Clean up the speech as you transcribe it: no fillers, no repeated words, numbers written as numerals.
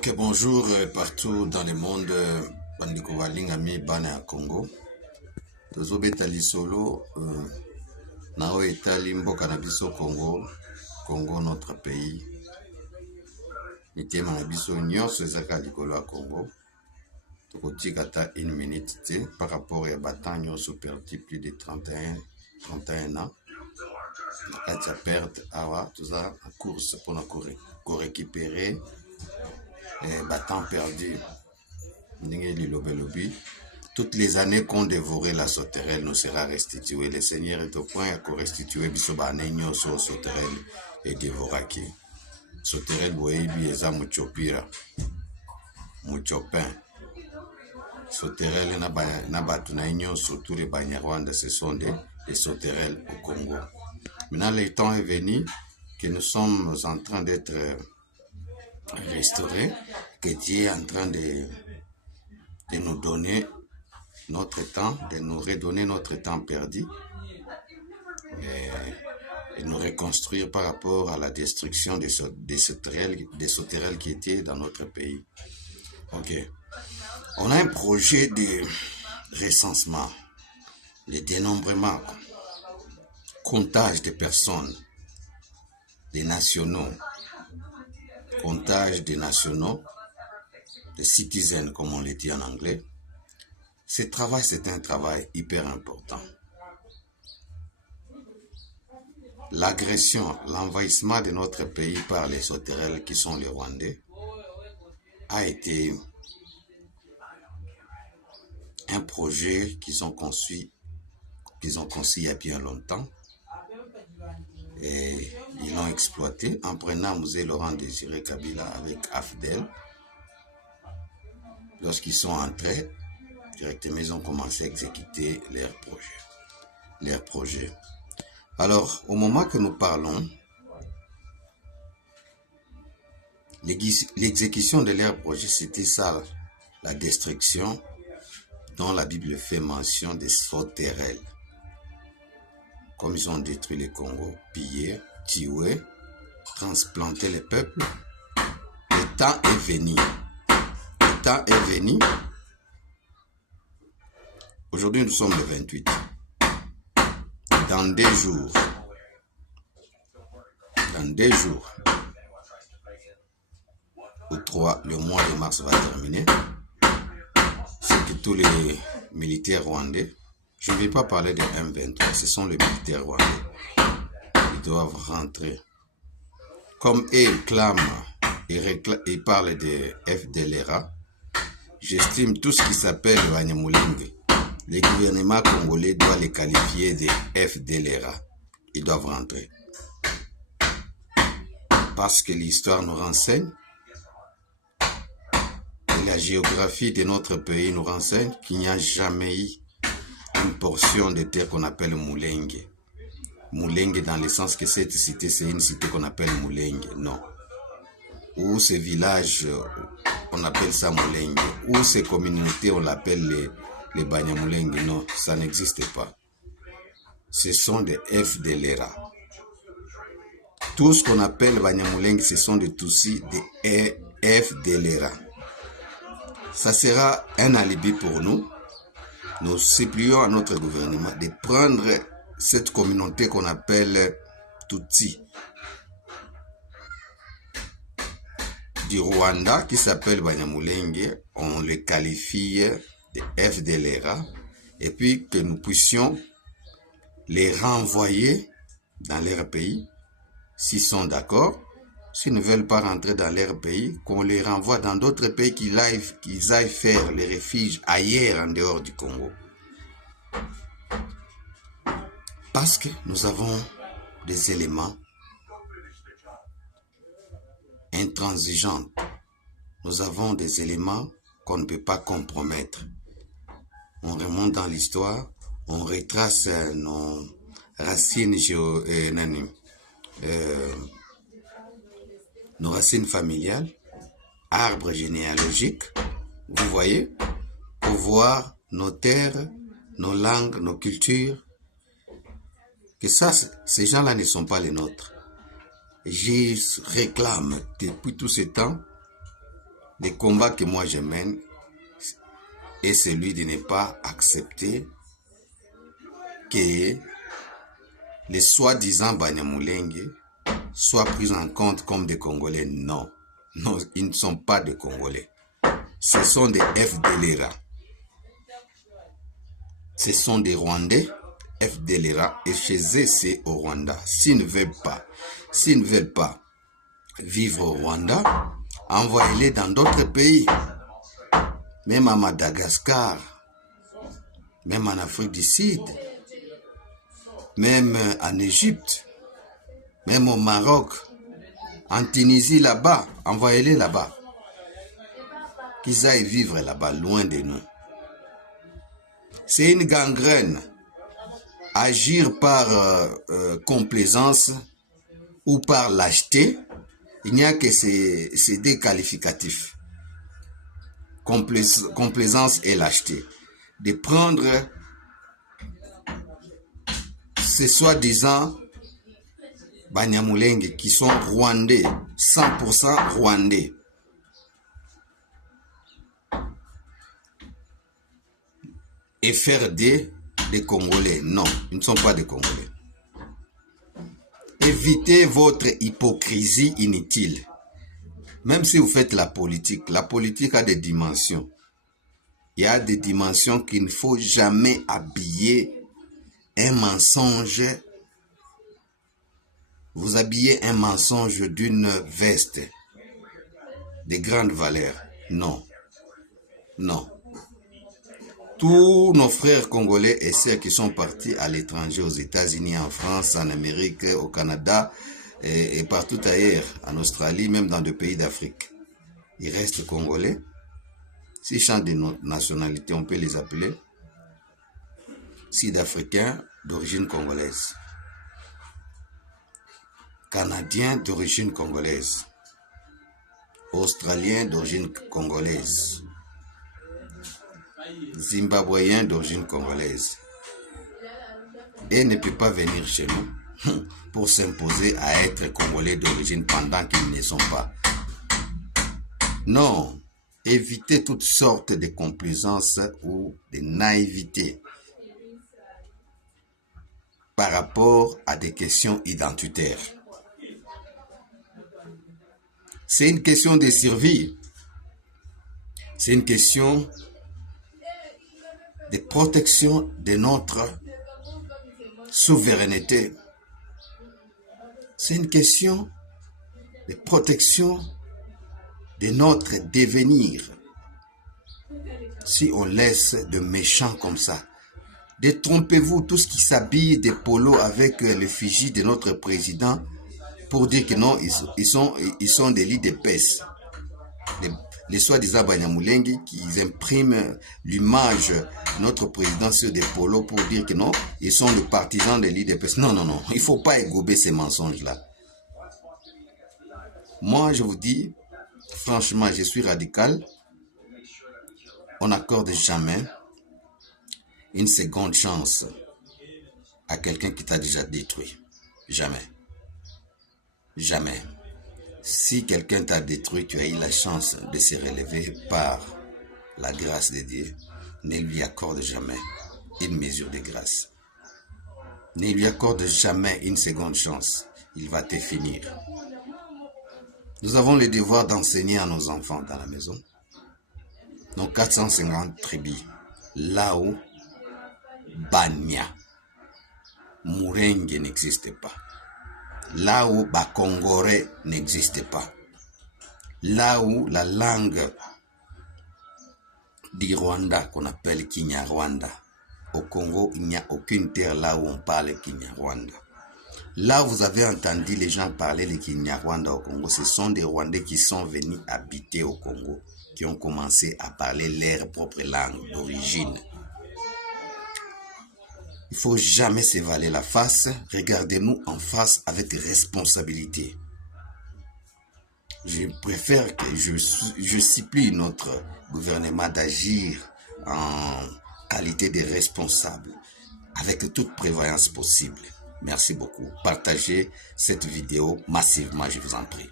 Ok, bonjour partout dans le monde. Bandiko Walingami Bana Congo. Tozo betali solo. Nao etali mboka na biso Congo. Congo notre pays. Mitema na biso nyonso ezaka likolo ya Congo. Tokotika ta une minute te par rapport à battant nyonso perdu plus de 31 ans. Nakati ya perte awa toza en course pour na récupérer battant perdu. Toutes les années qu'on dévorait la sauterelle nous sera restituée. Le Seigneur est au point à restituer bisobane sur sauterelle et dévoraki. Sauterelle boebi eza muchopira. Muchopin. Sauterelle na batu na sur tous les Banyarwanda, ce sont des sauterelles au Congo. Maintenant, le temps est venu que nous sommes en train d'être restaurés, que Dieu est en train de nous donner notre temps, de nous redonner notre temps perdu et nous reconstruire par rapport à la destruction des sauterelles qui étaient dans notre pays. Ok. On a un projet de recensement, de dénombrement, comptage des personnes, des nationaux, comptage des nationaux, des citizens, comme on le dit en anglais. Ce travail, c'est un travail hyper important. L'agression, l'envahissement de notre pays par les sauterelles qui sont les Rwandais a été un projet qu'ils ont conçu il y a bien longtemps et ils l'ont exploité en prenant Musée Laurent Désiré Kabila avec AFDEL. Lorsqu'ils sont entrés, directement ils ont commencé à exécuter leur projet. Alors, au moment que nous parlons, l'exécution de leur projet, c'était ça, la destruction dont la Bible fait mention des sauterelles. Comme ils ont détruit le Congo, pillé, tué, transplanté les peuples, le temps est venu. Le temps est venu. Aujourd'hui, nous sommes le 28. Dans 2 jours, ou 3, le mois de mars va terminer. C'est que tous les militaires rwandais, je ne vais pas parler de M23, ce sont les militaires rwandais. Ils doivent rentrer. Comme ils clament et parlent de FDLR, j'estime tout ce qui s'appelle Banyamulenge. Le gouvernement congolais doit les qualifier de FDLR. Ils doivent rentrer. Parce que l'histoire nous renseigne, et la géographie de notre pays nous renseigne qu'il n'y a jamais eu une portion de terre qu'on appelle Mulenge. Mulenge dans le sens que cette cité, c'est une cité qu'on appelle Mulenge. Non. Ou ces villages, on appelle ça Mulenge. Ou ces communautés, on l'appelle les Banyamulenge. Non, ça n'existe pas. Ce sont des FDLR. Tout ce qu'on appelle Banyamulenge, ce sont des Tutsis, des FDLR. Ça sera un alibi pour nous. Nous supplions à notre gouvernement de prendre cette communauté qu'on appelle Tutsi du Rwanda qui s'appelle Banyamulenge. On les qualifie de FDLR et puis que nous puissions les renvoyer dans leur pays s'ils sont d'accord. S'ils ne veulent pas rentrer dans leur pays, qu'on les renvoie dans d'autres pays qu'ils aillent faire les refuges ailleurs en dehors du Congo. Parce que nous avons des éléments intransigeants. Nous avons des éléments qu'on ne peut pas compromettre. On remonte dans l'histoire, on retrace nos racines nos racines familiales, arbres généalogiques, vous voyez, pour voir nos terres, nos langues, nos cultures, que ça, ces gens-là ne sont pas les nôtres. Je réclame depuis tout ce temps Le combat que moi je mène est celui de ne pas accepter que les soi-disant Banyamulenge soient pris en compte comme des Congolais. Non, non, ils ne sont pas des Congolais. Ce sont des FDLR. Ce sont des Rwandais, FDLR, et chez eux, c'est au Rwanda. S'ils ne veulent pas vivre au Rwanda, envoyez-les dans d'autres pays, même à Madagascar, même en Afrique du Sud, même en Égypte, même au Maroc, en Tunisie là-bas, envoyez-les là-bas. Qu'ils aillent vivre là-bas, loin de nous. C'est une gangrène. Agir par complaisance ou par lâcheté, il n'y a que ces deux qualificatifs. Complaisance et lâcheté. De prendre ces soi-disant Banyamulenge qui sont rwandais, 100% rwandais. Et faire des Congolais. Non, ils ne sont pas des Congolais. Évitez votre hypocrisie inutile. Même si vous faites la politique a des dimensions. Il y a des dimensions qu'il ne faut jamais habiller un mensonge. Vous habillez un mensonge d'une veste de grande valeur. Non. Non. Tous nos frères congolais et sœurs qui sont partis à l'étranger, aux États-Unis, en France, en Amérique, au Canada et partout ailleurs, en Australie, même dans des pays d'Afrique, ils restent congolais. S'ils changent de nationalité, on peut les appeler sud-africains d'origine congolaise, canadiens d'origine congolaise, australiens d'origine congolaise, zimbabwéen d'origine congolaise, et ne peut pas venir chez nous pour s'imposer à être congolais d'origine pendant qu'ils ne sont pas. Non, évitez toutes sortes de complaisance ou de naïveté par rapport à des questions identitaires. C'est une question de survie. C'est une question de protection de notre souveraineté. C'est une question de protection de notre devenir. Si on laisse de méchants comme ça, détrompez-vous, tous qui s'habillent de polo avec l'effigie de notre président pour dire que non, ils sont des lits d'épaisse. Les soi-disant Banyamulenge qui impriment l'image de notre président sur des polos pour dire que non, ils sont les partisans des lits d'épaisse. Non, non, non, il ne faut pas égober ces mensonges-là. Moi, je vous dis, franchement, je suis radical. On n'accorde jamais une seconde chance à quelqu'un qui t'a déjà détruit. Jamais. Jamais. Si quelqu'un t'a détruit, tu as eu la chance de se relever par la grâce de Dieu. Ne lui accorde jamais une mesure de grâce. Ne lui accorde jamais une seconde chance. Il va te finir. Nous avons le devoir d'enseigner à nos enfants dans la maison. Nos 450 tribus. Là où Banya, Murenge n'existe pas. Là où Bakongore n'existe pas. Là où la langue du Rwanda qu'on appelle Kinyarwanda. Au Congo, il n'y a aucune terre là où on parle Kinyarwanda. Là où vous avez entendu les gens parler le Kinyarwanda au Congo, ce sont des Rwandais qui sont venus habiter au Congo, qui ont commencé à parler leur propre langue d'origine. Il ne faut jamais se valer la face. Regardez-nous en face avec responsabilité. Je préfère que je supplie notre gouvernement d'agir en qualité de responsable, avec toute prévoyance possible. Merci beaucoup. Partagez cette vidéo massivement, je vous en prie.